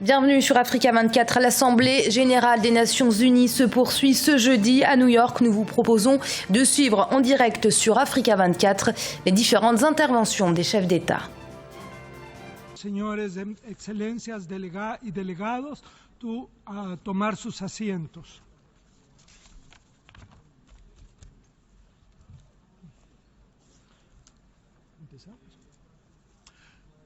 Bienvenue sur Africa 24. L'Assemblée générale des Nations Unies se poursuit ce jeudi à New York. Nous vous proposons de suivre en direct sur Africa 24 les différentes interventions des chefs d'État. Señores, excelencias y delegados, tomar sus asientos.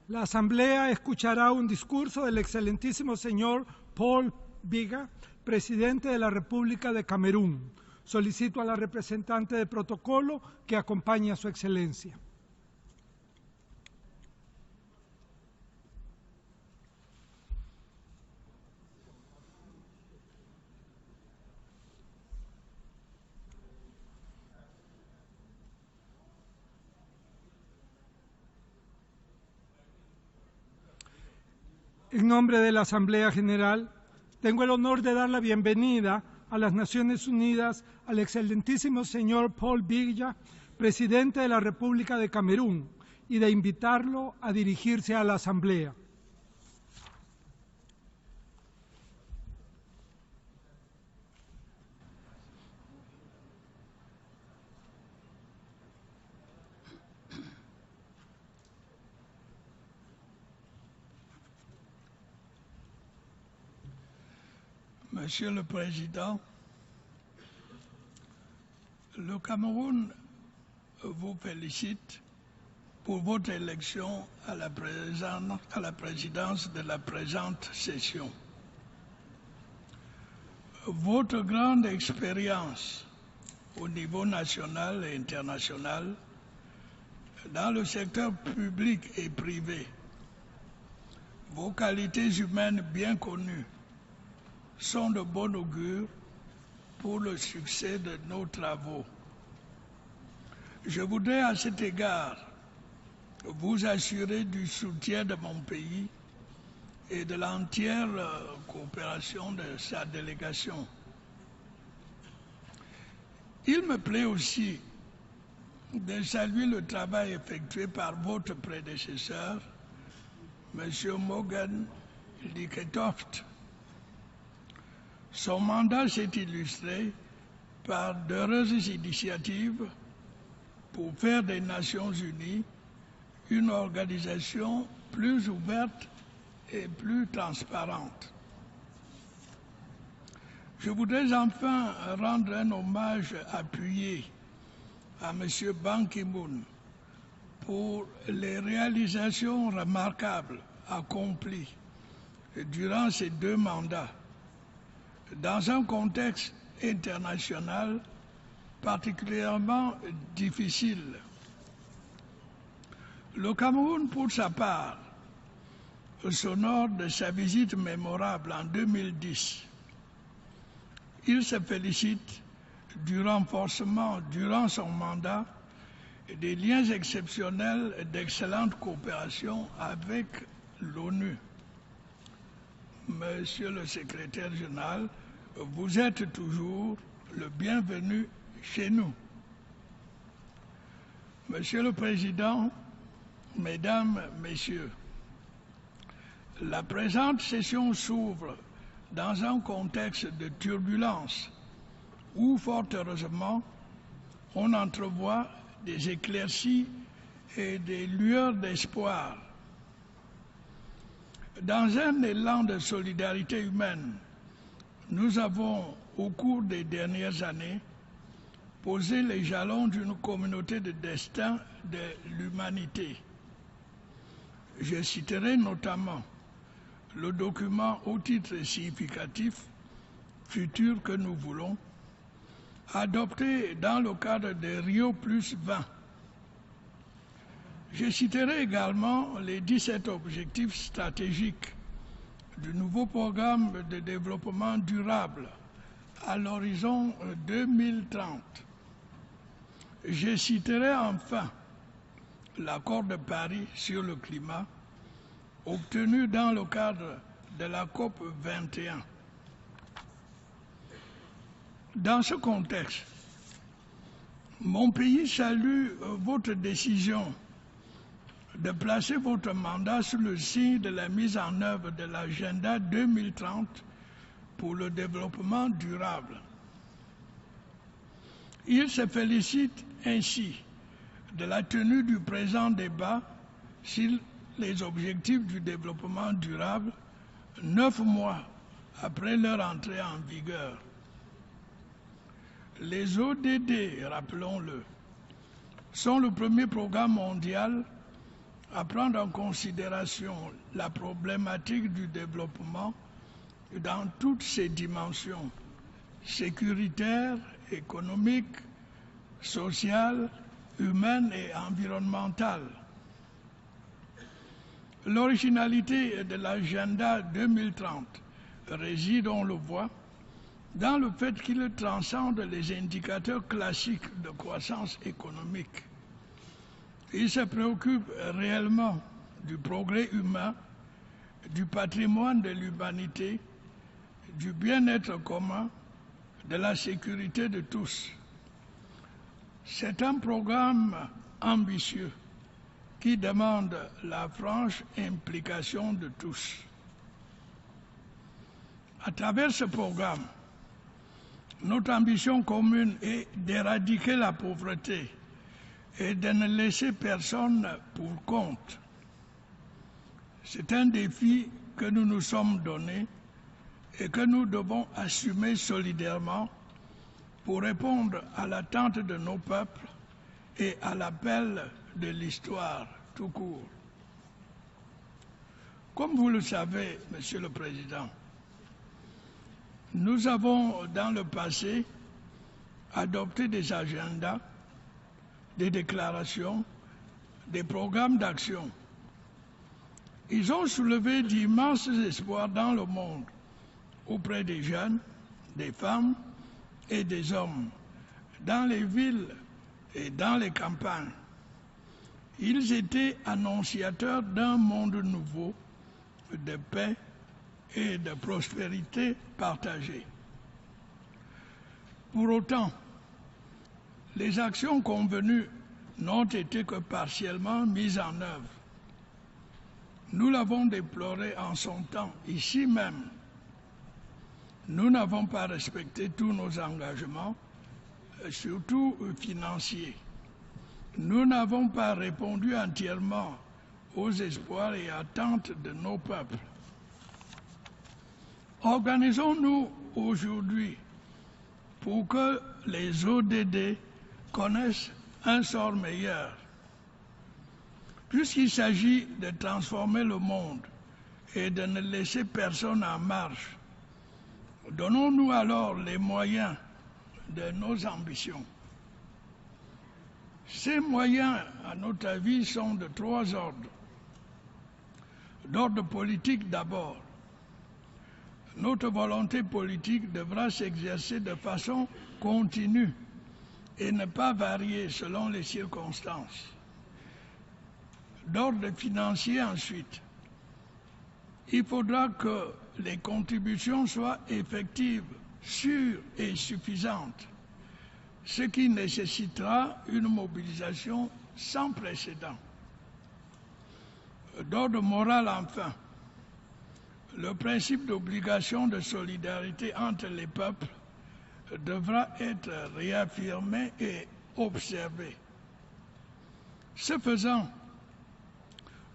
La Asamblea escuchará un discurso del excelentísimo señor Paul Biya, presidente de la República de Camerún. Solicito a la representante de protocolo que acompañe a su excelencia. En nombre de la Asamblea General, tengo el honor de dar la bienvenida a las Naciones Unidas al excelentísimo señor Paul Biya, presidente de la República de Camerún, y de invitarlo a dirigirse a la Asamblea. Monsieur le Président, le Cameroun vous félicite pour votre élection à la présidence de la présente session. Votre grande expérience au niveau national et international dans le secteur public et privé, vos qualités humaines bien connues, sont de bon augure pour le succès de nos travaux. Je voudrais à cet égard vous assurer du soutien de mon pays et de l'entière coopération de sa délégation. Il me plaît aussi de saluer le travail effectué par votre prédécesseur, M. Morgan Liketoft. Son mandat s'est illustré par d'heureuses initiatives pour faire des Nations Unies une organisation plus ouverte et plus transparente. Je voudrais enfin rendre un hommage appuyé à M. Ban Ki-moon pour les réalisations remarquables accomplies durant ces 2 mandats, dans un contexte international particulièrement difficile. Le Cameroun, pour sa part, s'honore de sa visite mémorable en 2010. Il se félicite du renforcement durant son mandat des liens exceptionnels et d'excellente coopération avec l'ONU. Monsieur le secrétaire général, vous êtes toujours le bienvenu chez nous. Monsieur le Président, Mesdames, Messieurs, la présente session s'ouvre dans un contexte de turbulence où, fort heureusement, on entrevoit des éclaircies et des lueurs d'espoir. Dans un élan de solidarité humaine, nous avons, au cours des dernières années, posé les jalons d'une communauté de destin de l'humanité. Je citerai notamment le document au titre significatif « Futur que nous voulons », adopté dans le cadre de Rio+20. Je citerai également les 17 objectifs stratégiques du nouveau programme de développement durable à l'horizon 2030. Je citerai enfin l'accord de Paris sur le climat obtenu dans le cadre de la COP 21. Dans ce contexte, mon pays salue votre décision de placer votre mandat sous le signe de la mise en œuvre de l'agenda 2030 pour le développement durable. Il se félicite ainsi de la tenue du présent débat sur les objectifs du développement durable 9 mois après leur entrée en vigueur. Les ODD, rappelons-le, sont le premier programme mondial à prendre en considération la problématique du développement dans toutes ses dimensions, sécuritaires, économiques, sociales, humaines et environnementales. L'originalité de l'agenda 2030 réside, on le voit, dans le fait qu'il transcende les indicateurs classiques de croissance économique. Il se préoccupe réellement du progrès humain, du patrimoine de l'humanité, du bien-être commun, de la sécurité de tous. C'est un programme ambitieux qui demande la franche implication de tous. À travers ce programme, notre ambition commune est d'éradiquer la pauvreté et de ne laisser personne pour compte. C'est un défi que nous nous sommes donné et que nous devons assumer solidairement pour répondre à l'attente de nos peuples et à l'appel de l'histoire tout court. Comme vous le savez, Monsieur le Président, nous avons dans le passé adopté des agendas, des déclarations, des programmes d'action. Ils ont soulevé d'immenses espoirs dans le monde, auprès des jeunes, des femmes et des hommes, dans les villes et dans les campagnes. Ils étaient annonciateurs d'un monde nouveau, de paix et de prospérité partagée. Pour autant, les actions convenues n'ont été que partiellement mises en œuvre. Nous l'avons déploré en son temps, ici même. Nous n'avons pas respecté tous nos engagements, surtout financiers. Nous n'avons pas répondu entièrement aux espoirs et attentes de nos peuples. Organisons-nous aujourd'hui pour que les ODD connaissent un sort meilleur. Puisqu'il s'agit de transformer le monde et de ne laisser personne en marge, donnons-nous alors les moyens de nos ambitions. Ces moyens, à notre avis, sont de 3 ordres. D'ordre politique d'abord. Notre volonté politique devra s'exercer de façon continue et ne pas varier selon les circonstances. D'ordre financier ensuite. Il faudra que les contributions soient effectives, sûres et suffisantes, ce qui nécessitera une mobilisation sans précédent. D'ordre moral enfin. Le principe d'obligation de solidarité entre les peuples devra être réaffirmé et observé. Ce faisant,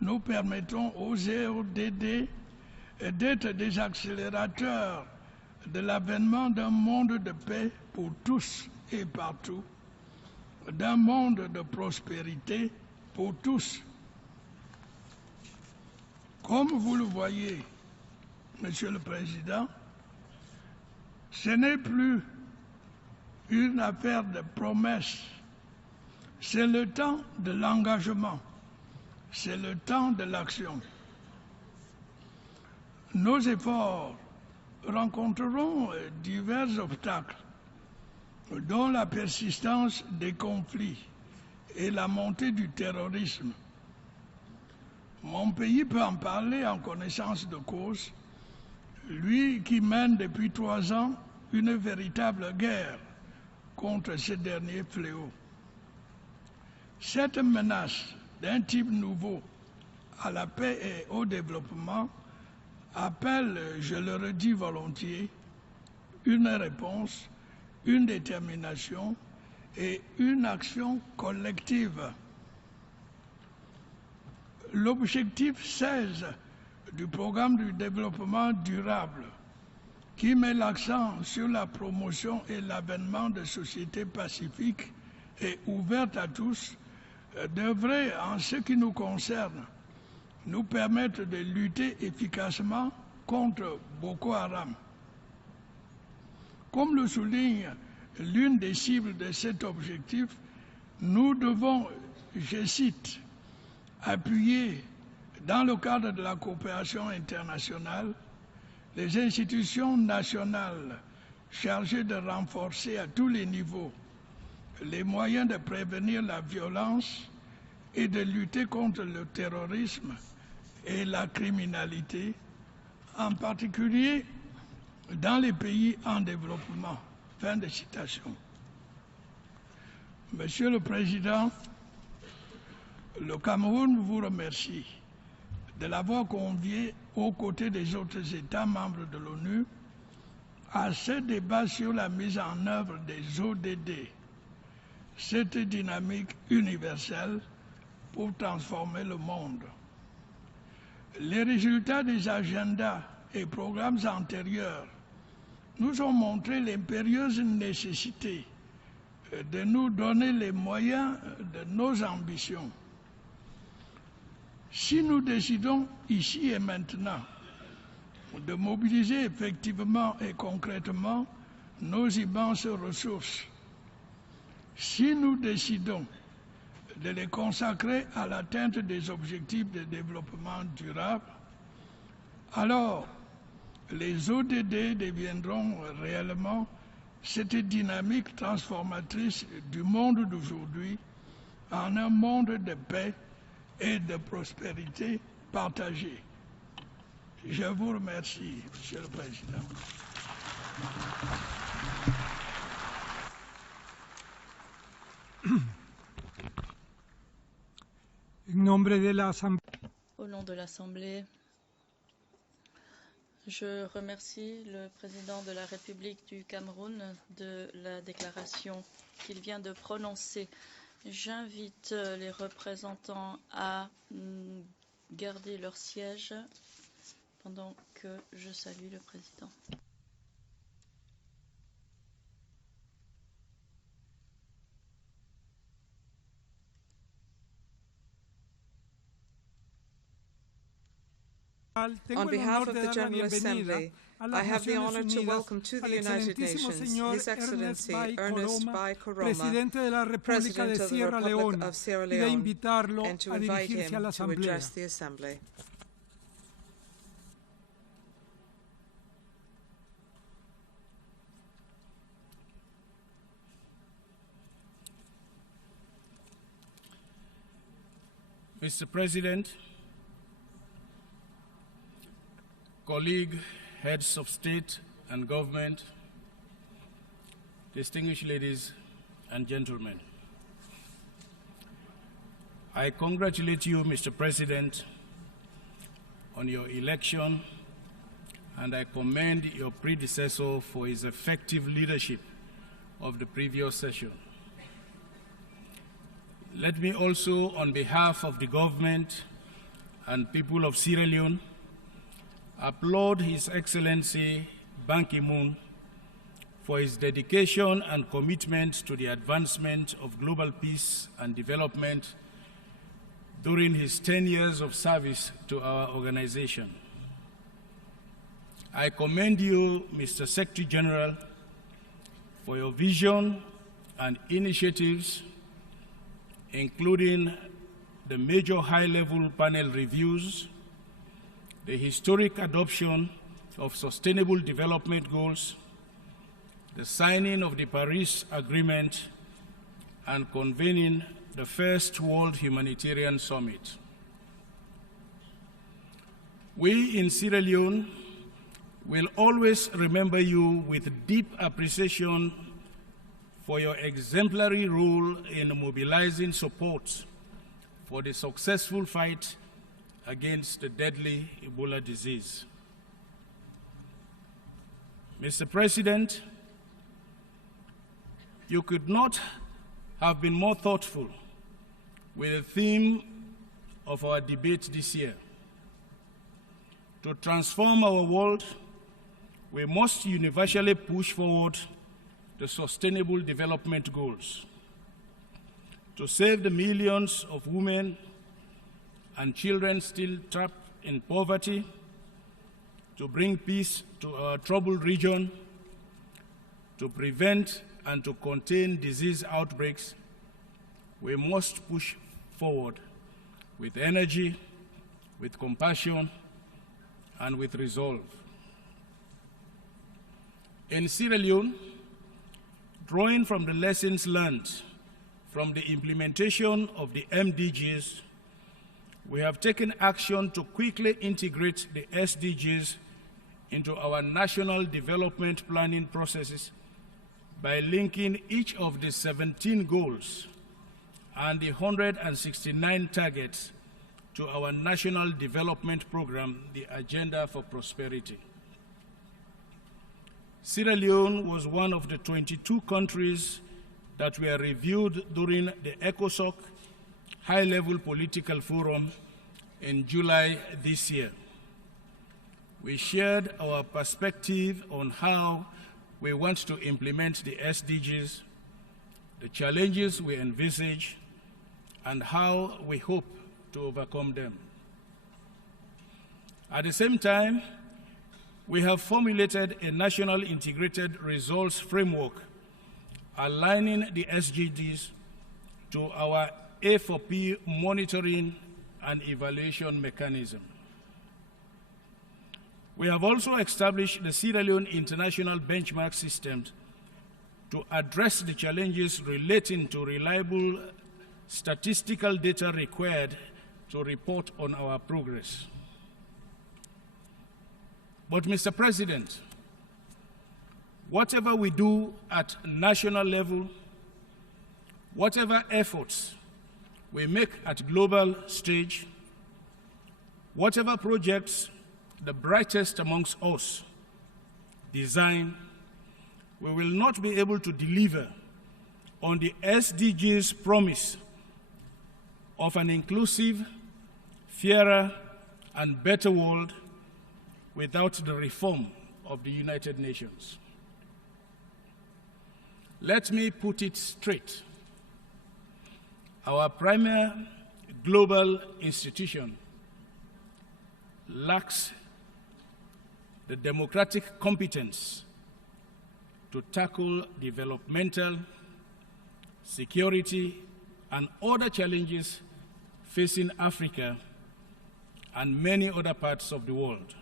nous permettrons aux ODD d'être des accélérateurs de l'avènement d'un monde de paix pour tous et partout, d'un monde de prospérité pour tous. Comme vous le voyez, Monsieur le Président, ce n'est plus une affaire de promesses, c'est le temps de l'engagement, c'est le temps de l'action. Nos efforts rencontreront divers obstacles, dont la persistance des conflits et la montée du terrorisme. Mon pays peut en parler en connaissance de cause, lui qui mène depuis 3 ans une véritable guerre contre ce dernier fléau. Cette menace d'un type nouveau à la paix et au développement appelle, je le redis volontiers, une réponse, une détermination et une action collective. L'objectif 16 du programme du développement durable, qui met l'accent sur la promotion et l'avènement de sociétés pacifiques et ouvertes à tous, devrait, en ce qui nous concerne, nous permettre de lutter efficacement contre Boko Haram. Comme le souligne l'une des cibles de cet objectif, nous devons, je cite, appuyer, dans le cadre de la coopération internationale, les institutions nationales chargées de renforcer à tous les niveaux les moyens de prévenir la violence et de lutter contre le terrorisme et la criminalité, en particulier dans les pays en développement. Fin de citation. Monsieur le Président, le Cameroun vous remercie de l'avoir convié aux côtés des autres États membres de l'ONU à ce débat sur la mise en œuvre des ODD, cette dynamique universelle pour transformer le monde. Les résultats des agendas et programmes antérieurs nous ont montré l'impérieuse nécessité de nous donner les moyens de nos ambitions. Si nous décidons ici et maintenant de mobiliser effectivement et concrètement nos immenses ressources, si nous décidons de les consacrer à l'atteinte des objectifs de développement durable, alors les ODD deviendront réellement cette dynamique transformatrice du monde d'aujourd'hui en un monde de paix et de prospérité partagée. Je vous remercie, Monsieur le Président. Au nom de l'Assemblée, je remercie le Président de la République du Cameroun de la déclaration qu'il vient de prononcer. J'invite les représentants à garder leur siège pendant que je salue le Président. On behalf of the General Assembly, I have the honor to welcome to the United Nations His Excellency Ernest Bai Koroma, President of the Republic of Sierra Leone, and to invite him to address the Assembly. Mr. President, colleague, heads of state and government, distinguished ladies and gentlemen, I congratulate you, Mr. President, on your election, and I commend your predecessor for his effective leadership of the previous session. Let me also, on behalf of the government and people of Sierra Leone, applaud His Excellency Ban Ki-moon for his dedication and commitment to the advancement of global peace and development during his 10 years of service to our organization. I commend you, Mr. Secretary General, for your vision and initiatives, including the major high-level panel reviews, the historic adoption of Sustainable Development Goals, the signing of the Paris Agreement, and convening the first World Humanitarian Summit. We in Sierra Leone will always remember you with deep appreciation for your exemplary role in mobilizing support for the successful fight against the deadly Ebola disease. Mr. President, you could not have been more thoughtful with the theme of our debate this year. To transform our world, we must universally push forward the Sustainable Development Goals. To save the millions of women and children still trapped in poverty, to bring peace to our troubled region, to prevent and to contain disease outbreaks, we must push forward with energy, with compassion, and with resolve. In Sierra Leone, drawing from the lessons learned from the implementation of the MDGs, we have taken action to quickly integrate the SDGs into our national development planning processes by linking each of the 17 goals and the 169 targets to our national development program, the Agenda for Prosperity. Sierra Leone was one of the 22 countries that were reviewed during the ECOSOC High-Level Political Forum in July this year. We shared our perspective on how we want to implement the SDGs, the challenges we envisage, and how we hope to overcome them. At the same time, we have formulated a national integrated results framework aligning the SDGs to our A4P monitoring and evaluation mechanism. We have also established the Sierra Leone International Benchmark System to address the challenges relating to reliable statistical data required to report on our progress. But, Mr. President, whatever we do at national level, whatever efforts we make at global stage, whatever projects the brightest amongst us design, we will not be able to deliver on the SDGs promise of an inclusive, fairer, and better world without the reform of the United Nations. Let me put it straight. Our premier global institution lacks the democratic competence to tackle developmental, security, and other challenges facing Africa and many other parts of the world.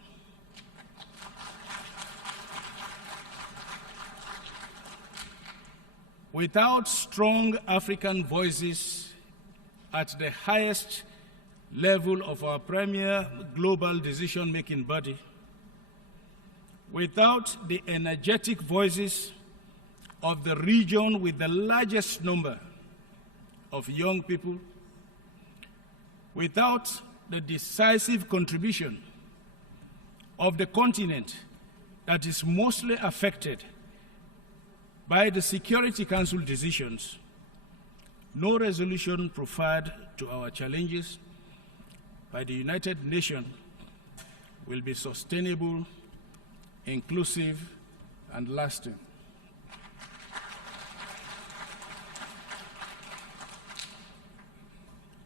Without strong African voices at the highest level of our premier global decision-making body, without the energetic voices of the region with the largest number of young people, without the decisive contribution of the continent that is mostly affected by the Security Council decisions, no resolution proffered to our challenges by the United Nations will be sustainable, inclusive, and lasting.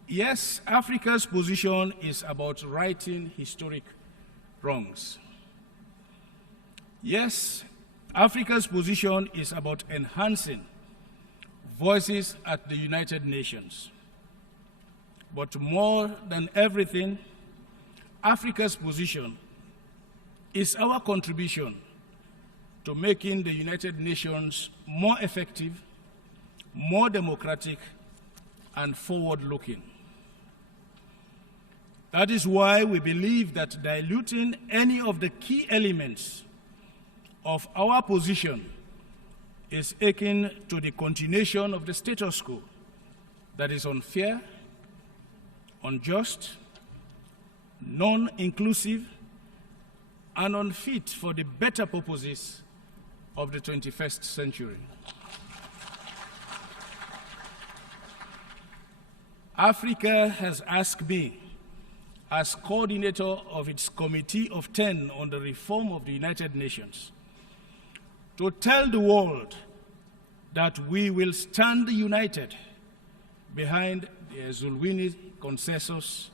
Yes, Africa's position is about righting historic wrongs. Yes, Africa's position is about enhancing voices at the United Nations. But more than everything, Africa's position is our contribution to making the United Nations more effective, more democratic, and forward-looking. That is why we believe that diluting any of the key elements of our position is akin to the continuation of the status quo that is unfair, unjust, non-inclusive, and unfit for the better purposes of the 21st century. Africa has asked me, as coordinator of its Committee of 10 on the reform of the United Nations, to tell the world that we will stand united behind the Zulwini Consensus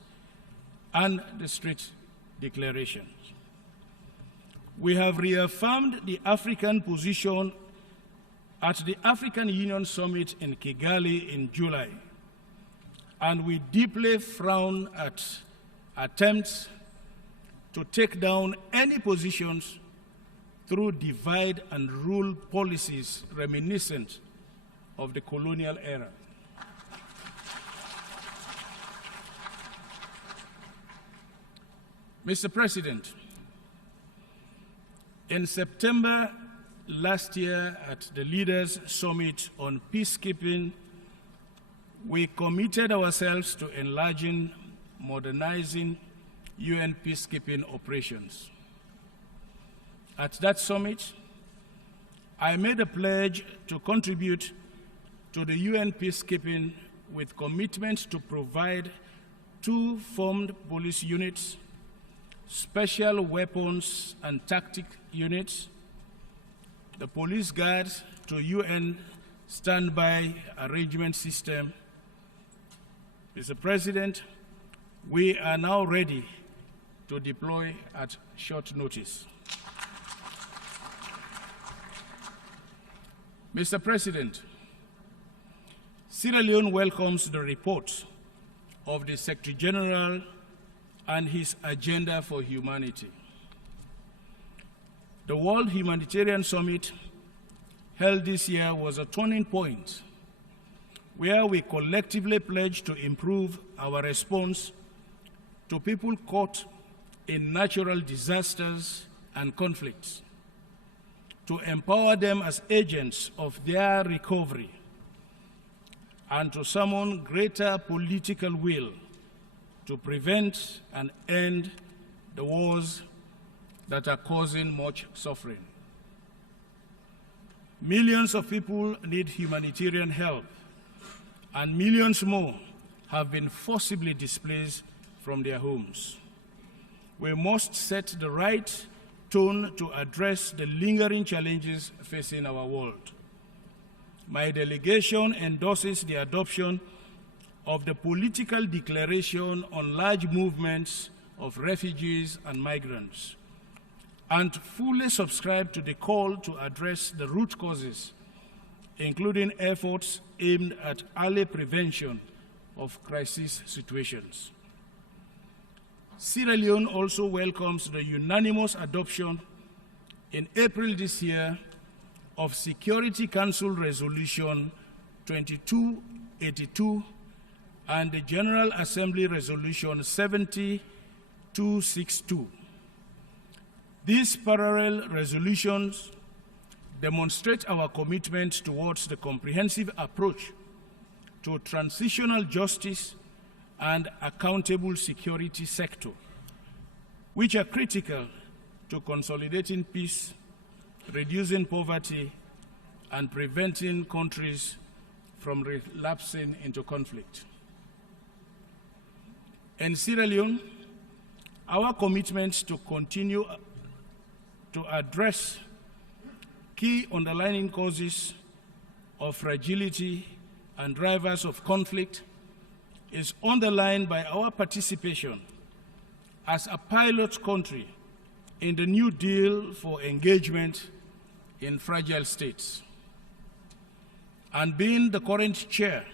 and the Street Declarations. We have reaffirmed the African position at the African Union Summit in Kigali in July, and we deeply frown at attempts to take down any positions through divide and rule policies reminiscent of the colonial era. Mr. President, in September last year at the Leaders' Summit on Peacekeeping, we committed ourselves to enlarging, modernizing UN peacekeeping operations. At that summit, I made a pledge to contribute to the UN peacekeeping with commitment to provide 2 formed police units, special weapons and tactic units, the police guards to UN standby arrangement system. Mr. President, we are now ready to deploy at short notice. Mr. President, Sierra Leone welcomes the report of the Secretary General and his agenda for humanity. The World Humanitarian Summit held this year was a turning point where we collectively pledged to improve our response to people caught in natural disasters and conflicts, to empower them as agents of their recovery, and to summon greater political will to prevent and end the wars that are causing much suffering. Millions of people need humanitarian help, and millions more have been forcibly displaced from their homes. We must set the right tone to address the lingering challenges facing our world. My delegation endorses the adoption of the political declaration on large movements of refugees and migrants, and fully subscribe to the call to address the root causes, including efforts aimed at early prevention of crisis situations. Sierra Leone also welcomes the unanimous adoption in April this year of Security Council Resolution 2282 and the General Assembly Resolution 70262. These parallel resolutions demonstrate our commitment towards the comprehensive approach to transitional justice and accountable security sector, which are critical to consolidating peace, reducing poverty, and preventing countries from relapsing into conflict. In Sierra Leone, our commitment to continue to address key underlying causes of fragility and drivers of conflict is underlined by our participation as a pilot country in the New Deal for engagement in fragile states. And being the current chair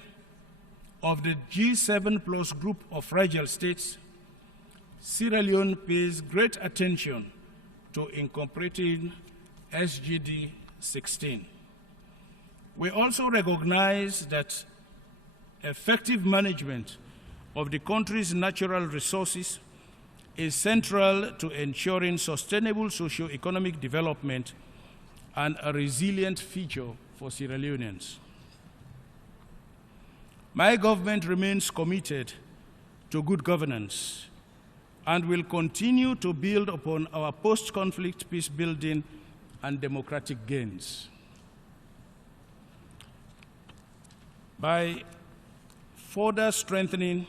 of the G7+ group of fragile states, Sierra Leone pays great attention to incorporating SGD 16. We also recognize that effective management of the country's natural resources is central to ensuring sustainable socio-economic development and a resilient future for Sierra Leoneans. My government remains committed to good governance and will continue to build upon our post-conflict peace building and democratic gains. By further strengthening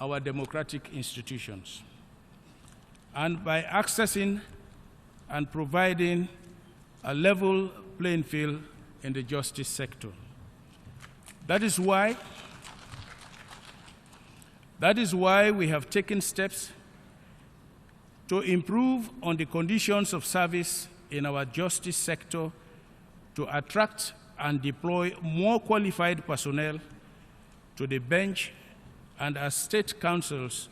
our democratic institutions and by accessing and providing a level playing field in the justice sector. That is why we have taken steps to improve on the conditions of service in our justice sector to attract and deploy more qualified personnel to the bench and as state councils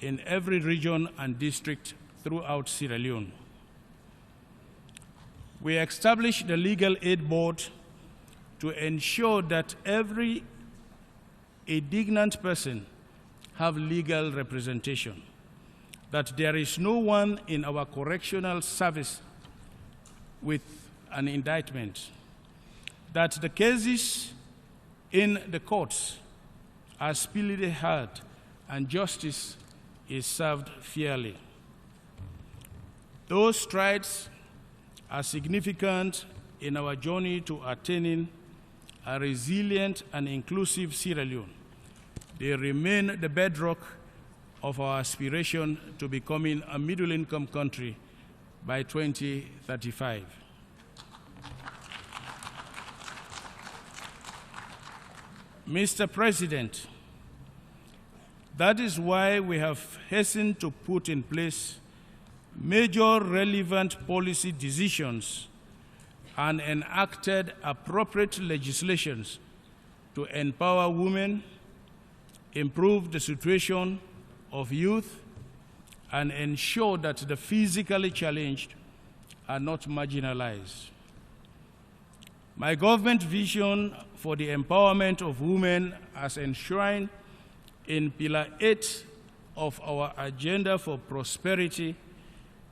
in every region and district throughout Sierra Leone. We established the Legal Aid Board to ensure that every indignant person have legal representation, that there is no one in our correctional service with an indictment, that the cases in the courts are speedily heard and justice is served fairly. Those strides are significant in our journey to attaining a resilient and inclusive Sierra Leone. They remain the bedrock of our aspiration to becoming a middle-income country by 2035. Mr. President, that is why we have hastened to put in place major relevant policy decisions and enacted appropriate legislations to empower women, improve the situation of youth, and ensure that the physically challenged are not marginalized. My government vision for the empowerment of women as enshrined in Pillar 8 of our Agenda for Prosperity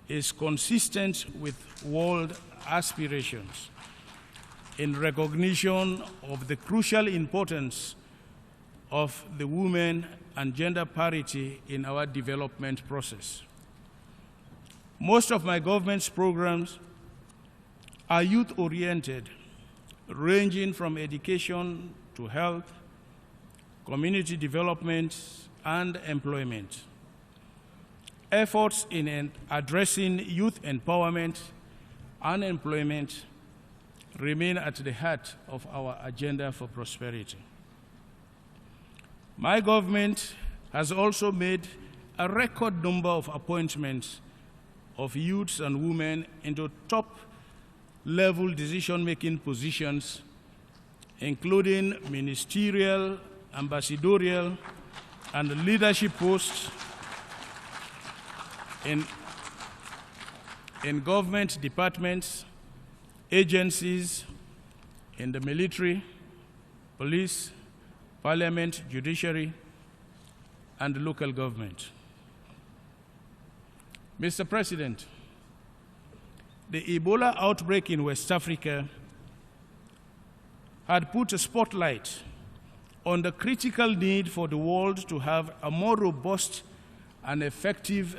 is consistent with world aspirations in recognition of the crucial importance of the women and gender parity in our development process. Most of my government's programs are youth-oriented, ranging from education to health, community development, and employment. Efforts in addressing youth empowerment and employment remain at the heart of our agenda for prosperity. My government has also made a record number of appointments of youths and women into top-level decision-making positions, including ministerial, ambassadorial, and leadership posts in government departments, agencies, in the military, police, parliament, judiciary, and local government. Mr. President, the Ebola outbreak in West Africa had put a spotlight on the critical need for the world to have a more robust and effective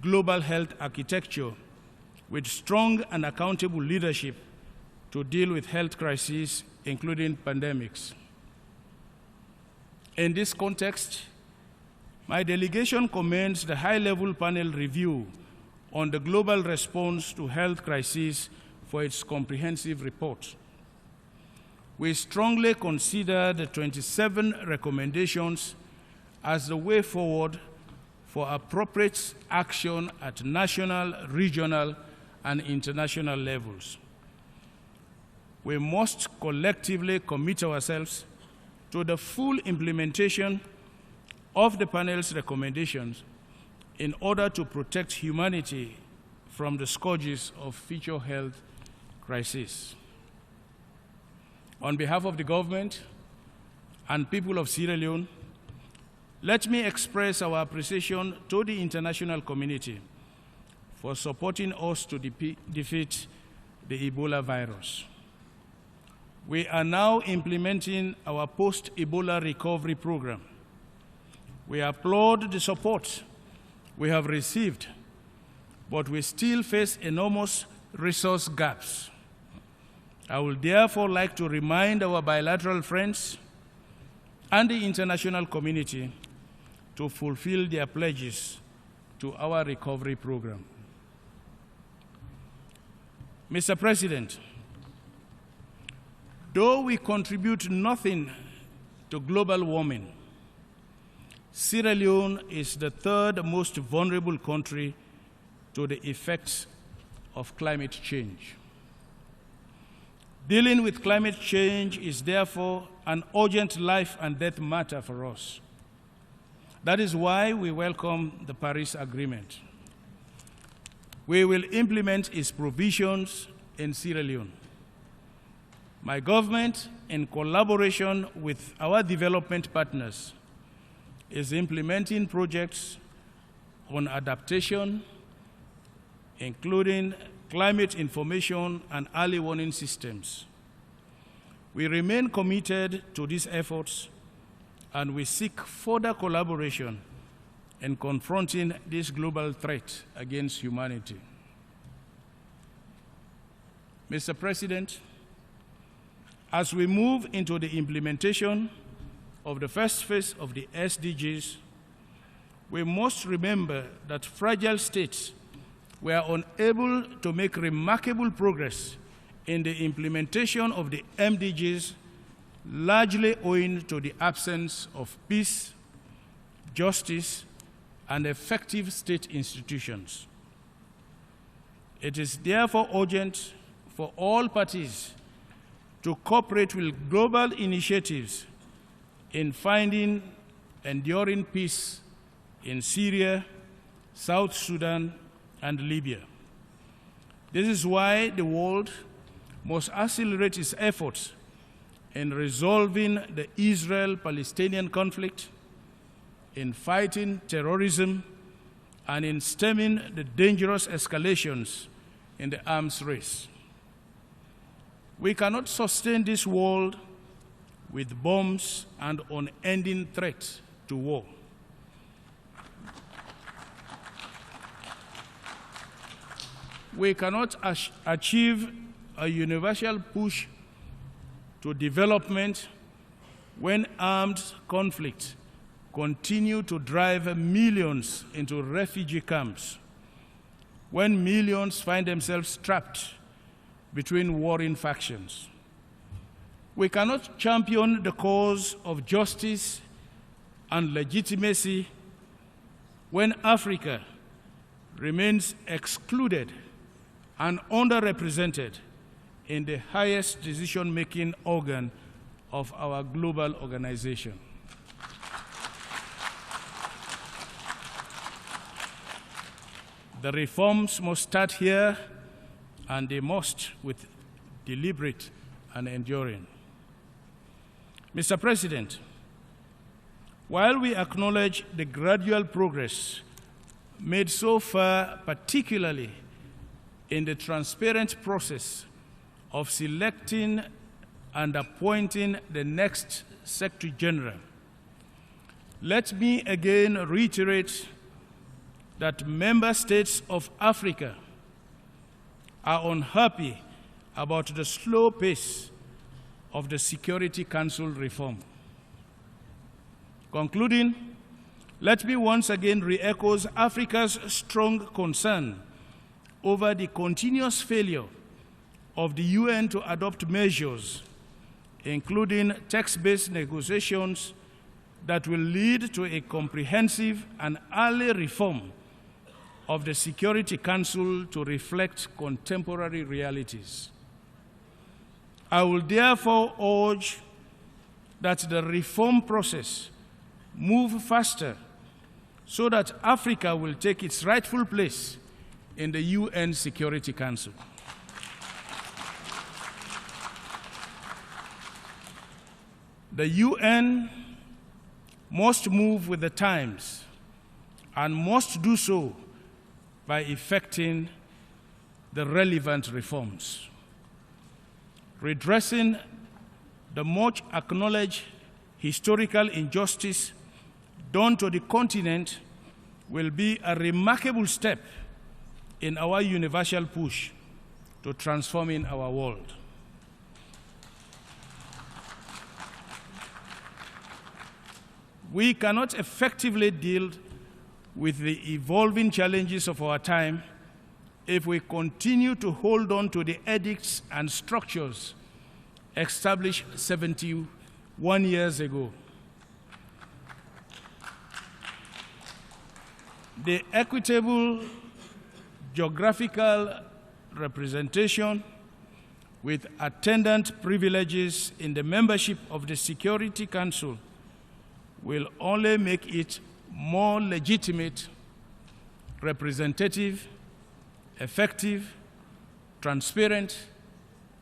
global health architecture with strong and accountable leadership to deal with health crises, including pandemics. In this context, my delegation commends the high-level panel review on the global response to health crises for its comprehensive report. We strongly consider the 27 recommendations as the way forward for appropriate action at national, regional, and international levels. We must collectively commit ourselves to the full implementation of the panel's recommendations in order to protect humanity from the scourges of future health crises. On behalf of the government and people of Sierra Leone, let me express our appreciation to the international community for supporting us to defeat the Ebola virus. We are now implementing our post-Ebola recovery program, We applaud the support we have received, but we still face enormous resource gaps. I would therefore like to remind our bilateral friends and the international community to fulfill their pledges to our recovery program. Mr. President, though we contribute nothing to global warming, Sierra Leone is the third most vulnerable country to the effects of climate change. Dealing with climate change is therefore an urgent life and death matter for us. That is why we welcome the Paris Agreement. We will implement its provisions in Sierra Leone. My government, in collaboration with our development partners, is implementing projects on adaptation, including climate information and early warning systems. We remain committed to these efforts, and we seek further collaboration in confronting this global threat against humanity. Mr. President, as we move into the implementation of the first phase of the SDGs, we must remember that fragile states were unable to make remarkable progress in the implementation of the MDGs, largely owing to the absence of peace, justice, and effective state institutions. It is therefore urgent for all parties to cooperate with global initiatives in finding enduring peace in Syria, South Sudan, and Libya. This is why the world must accelerate its efforts in resolving the Israel-Palestinian conflict, in fighting terrorism, and in stemming the dangerous escalations in the arms race. We cannot sustain this world with bombs and unending threat to war. We cannot achieve a universal push to development when armed conflict continue to drive millions into refugee camps, when millions find themselves trapped between warring factions. We cannot champion the cause of justice and legitimacy when Africa remains excluded and underrepresented in the highest decision-making organ of our global organization. The reforms must start here, and they must with deliberate and enduring. Mr. President, while we acknowledge the gradual progress made so far, particularly in the transparent process of selecting and appointing the next Secretary General, let me again reiterate that member states of Africa are unhappy about the slow pace of the Security Council reform. Concluding, let me once again re-echo Africa's strong concern over the continuous failure of the UN to adopt measures, including text-based negotiations that will lead to a comprehensive and early reform of the Security Council to reflect contemporary realities. I will therefore urge that the reform process move faster so that Africa will take its rightful place in the UN Security Council. The UN must move with the times and must do so by effecting the relevant reforms. Redressing the much acknowledged historical injustice done to the continent will be a remarkable step in our universal push to transforming our world. We cannot effectively deal with the evolving challenges of our time if we continue to hold on to the edicts and structures established 71 years ago. The equitable geographical representation with attendant privileges in the membership of the Security Council will only make it more legitimate, representative, effective, transparent,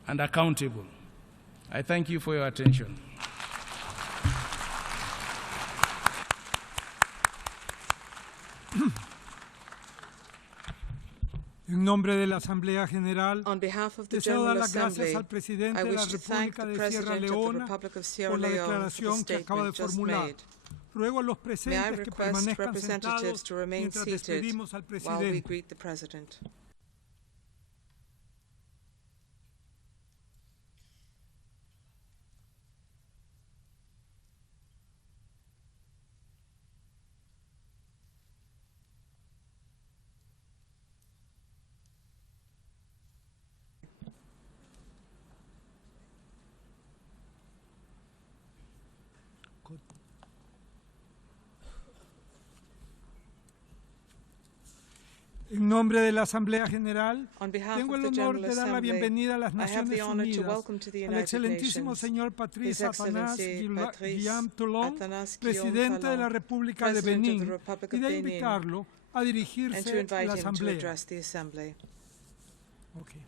and accountable. I thank you for your attention. En nombre de la Asamblea General, On behalf of the deseo dar General las gracias Assembly, al presidente I de la wish to thank República the de Sierra President of the Leone Republic of Sierra por la Leone for the declaración que acaba de statement just formular. made. Ruego a los May I presentes que request permanezcan representatives sentados to remain mientras seated despedimos al while we presidente. greet the President. En nombre de la Asamblea General, On behalf tengo of el the honor General de dar la Assembly, bienvenida a las I have Naciones the honor to Unidas welcome to the al United excelentísimo Nations señor Patrice His Excellency Talon, Patrice presidente de la Talon, República de President of the Benín, Republic y of de Benin, invitarlo a and to dirigirse a invite la him to Asamblea. address the Assembly. Okay.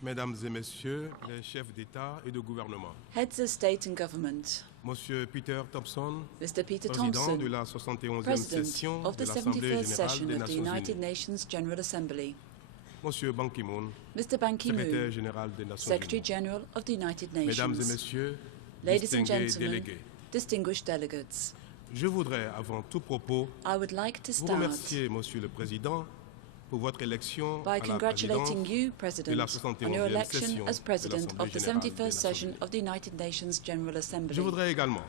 Mesdames et Messieurs les chefs d'État et de gouvernement, Heads of State and Government, Monsieur Peter Thompson, Mr. Peter président Thompson, de la 71e President session of de the l'Assemblée 71st générale session des of the Nations United Unies, Nations General Assembly, Monsieur Ban Ki-moon, Mr. Ban secrétaire Ki-moon, général des Nations Secretary Unies, General of the United Mesdames et Nations, Messieurs, ladies and distingués gentlemen, délégués, distinguished delegates, je voudrais, avant tout propos, I would like to vous start remercier, Monsieur le Président, pour votre élection by à la congratulating présidence you, de President, la on your 71e election session as de President of the l'Assemblée générale des 71st Nations session Unies. of the United Nations General Je Assembly. voudrais également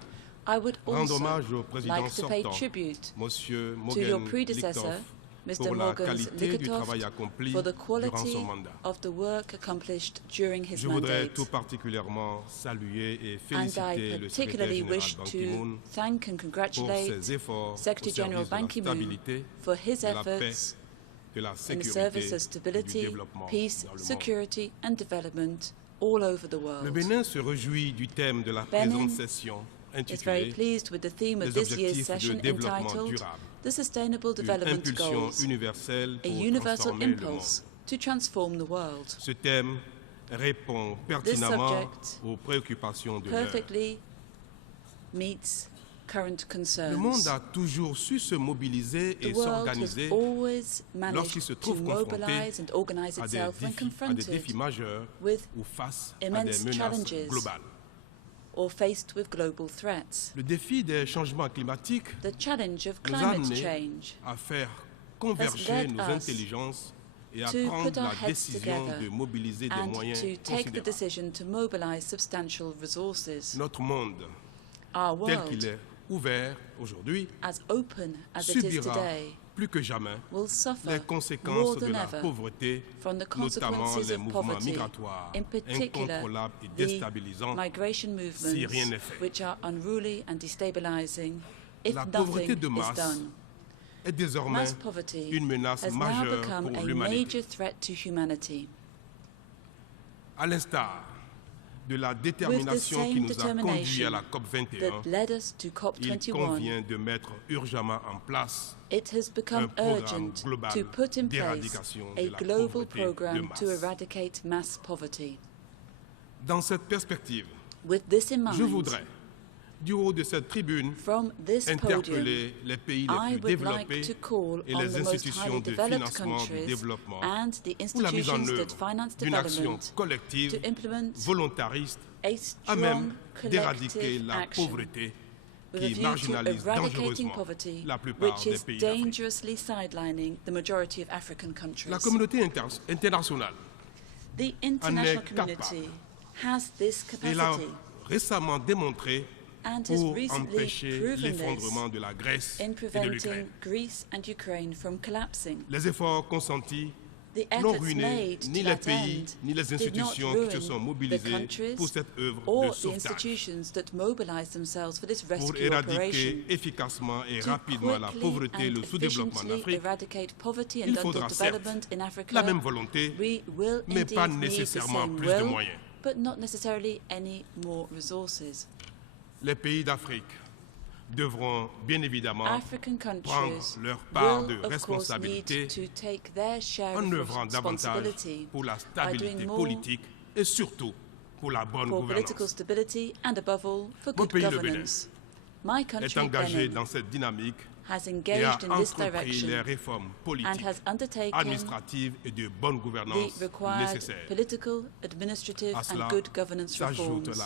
I would rendre also hommage au président like to pay sortant, tribute Monsieur to your Mogen predecessor, Lichthoff, Mr. pour la Morgan qualité du travail Lichthoff, accompli for the durant quality son mandat. of the work accomplished during his Je voudrais mandate. tout particulièrement saluer et And I féliciter le secrétaire particularly général wish Ban to Ki-moon thank and pour congratulate ses efforts au Secretary General service de Ban la Ki-moon stabilité, for his de la paix, efforts de la in the sécurité service of et du stability, développement peace, dans le monde. security and development all over the Le world. Bénin se réjouit du thème de la Benin présente session is very intitulée pleased with the theme of Les this year's Objectifs de session développement entitled durable, The Sustainable une Development impulsion Goals, universelle a pour universal transformer le monde. impulse to transform the world. Ce thème répond pertinemment subject aux préoccupations de l'heure. Perfectly meets current Le monde concerns. a toujours su se mobiliser The et world has s'organiser always lorsqu'il se managed to trouve confronté mobilize and organize à des itself when défis confronted majeurs with ou face à des immense menaces challenges globales. or faced with global threats. Le défi des changements climatiques The challenge of nous a climate amenés change à faire converger led nos us intelligences et à to prendre put our la heads décision together de mobiliser des and moyens to take the considérables. decision to mobilize substantial resources. Notre monde, Our tel qu'il world, est ouvert aujourd'hui, as open as it is subira today, plus que jamais will suffer les more conséquences de than la ever pauvreté, from the notamment consequences les of mouvements poverty, migratoires in particular incontrôlables et the déstabilisants. migration si rien n'est movements fait. which are unruly and destabilizing if La nothing pauvreté de is masse done. est désormais Mass poverty une menace has now majeure become pour a l'humanité. major threat to humanity. À l'instar de la détermination same qui nous a conduits determination à la COP that 21, led us to il COP21, convient de mettre urgemment en place it has become un programme urgent global to put in place d'éradication a de la global pauvreté de program to masse. eradicate mass poverty. Dans cette perspective, With this in je mind, voudrais du haut de cette tribune, From this podium, interpeller les pays I les plus would like développés to call et on les the most institutions highly de developed financement du countries développement and the pour la mise en institutions œuvre that finance d'une action development collective, to implement volontariste, a à même strong d'éradiquer collective la action pauvreté with a qui view to marginalise eradicating dangereusement poverty, la plupart which des is pays d'Afrique. dangerously sidelining the majority of African countries. La communauté internationale The international community has this et l'a capacity récemment démontré and has pour recently empêcher proven l'effondrement this de la Grèce in et de preventing l'Ukraine. Greece and Ukraine from collapsing. Les efforts consentis The n'ont efforts ruiné made ni to les that pays end ni les did not institutions qui se ruin sont the mobilisées countries pour cette œuvre or de the sauvetage, institutions that mobilized themselves for this pour rescue éradiquer operation. efficacement et To rapidement la quickly pauvreté et le and sous-développement en efficiently Afrique. eradicate poverty Il and faudra underdevelopment certes in Africa, la même volonté, we will mais indeed pas need the nécessairement same plus de will, moyens. but not necessarily any more resources. Les pays d'Afrique devront bien évidemment African prendre countries leur part will, de of course, responsabilité need to take their share en of œuvrant davantage responsibility pour la by stabilité doing more politique et surtout pour la bonne for political gouvernance. stability and, above all, for Mon good pays, le governance. My Est country, engagé Benin, dans cette dynamique has et a engaged in this entrepris direction les réformes and politiques, has undertaken administratives et de bonne the gouvernance required nécessaires. political, administrative À cela and good governance s'ajoute reforms.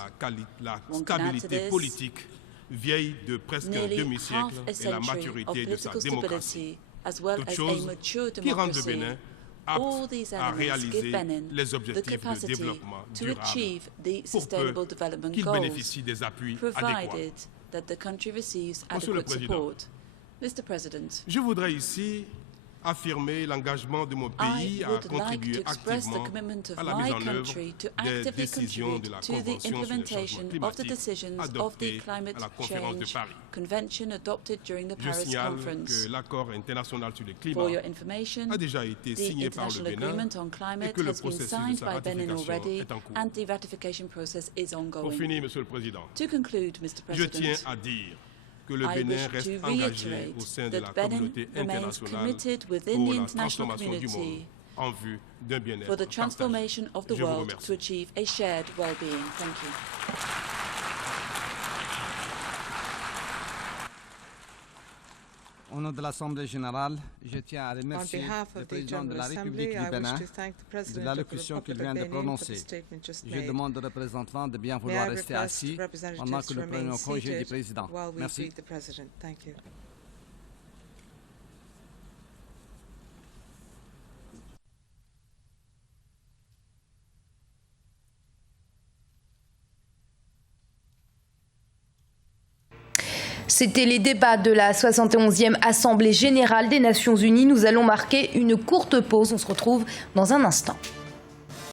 la One can add to stabilité this politique vieille de presque un nearly demi-siècle half a et la century of maturité de sa political démocratie. stability as well Toutes as a choses mature qui rendent le democracy. Bénin All apte these à elements réaliser give Benin les the objectifs de capacity développement to durable achieve the pour sustainable peu development qu'il goals, bénéficie des appuis adéquats. provided that the country receives Monsieur le adequate Président, support. Mr. President, Je voudrais ici affirmer l'engagement de mon pays I à would like contribuer to express the activement commitment of à la my mise en œuvre country to des actively décisions de contribute la to the Convention sur les implementation changements of the climatiques decisions of the adoptée climate à la conférence de change Paris. convention adopted during the Je Paris signale conference. que l'accord international sur le climat For your information, a déjà été the signé par le international Bénin agreement on et climate que le has been processus de signed sa by Benin ratification already est en cours. and the ratification process is Pour ongoing. finir, Monsieur le Président, To conclude, Mr. je tiens President, à dire que le I Bénin wish reste to engagé reiterate au sein de la that Benin communauté remains internationale committed within pour the la international transformation du monde community en vue d'un bien-être for the partagé. transformation of the Je vous world remercie. to achieve a shared well-being. Thank you. Au nom de l'Assemblée générale, je tiens à On remercier behalf le of the président de General la Assembly, République I du wish Bénin to thank the de President of the l'allocution qu'il Republic vient of de Benin for the prononcer. statement just Je made. demande au représentant de bien May vouloir I rester request assis representatives pendant que to nous remain prenions congé du seated président. while we Merci. greet the President. Thank you. C'était les débats de la 71e Assemblée générale des Nations Unies. Nous allons marquer une courte pause. On se retrouve dans un instant.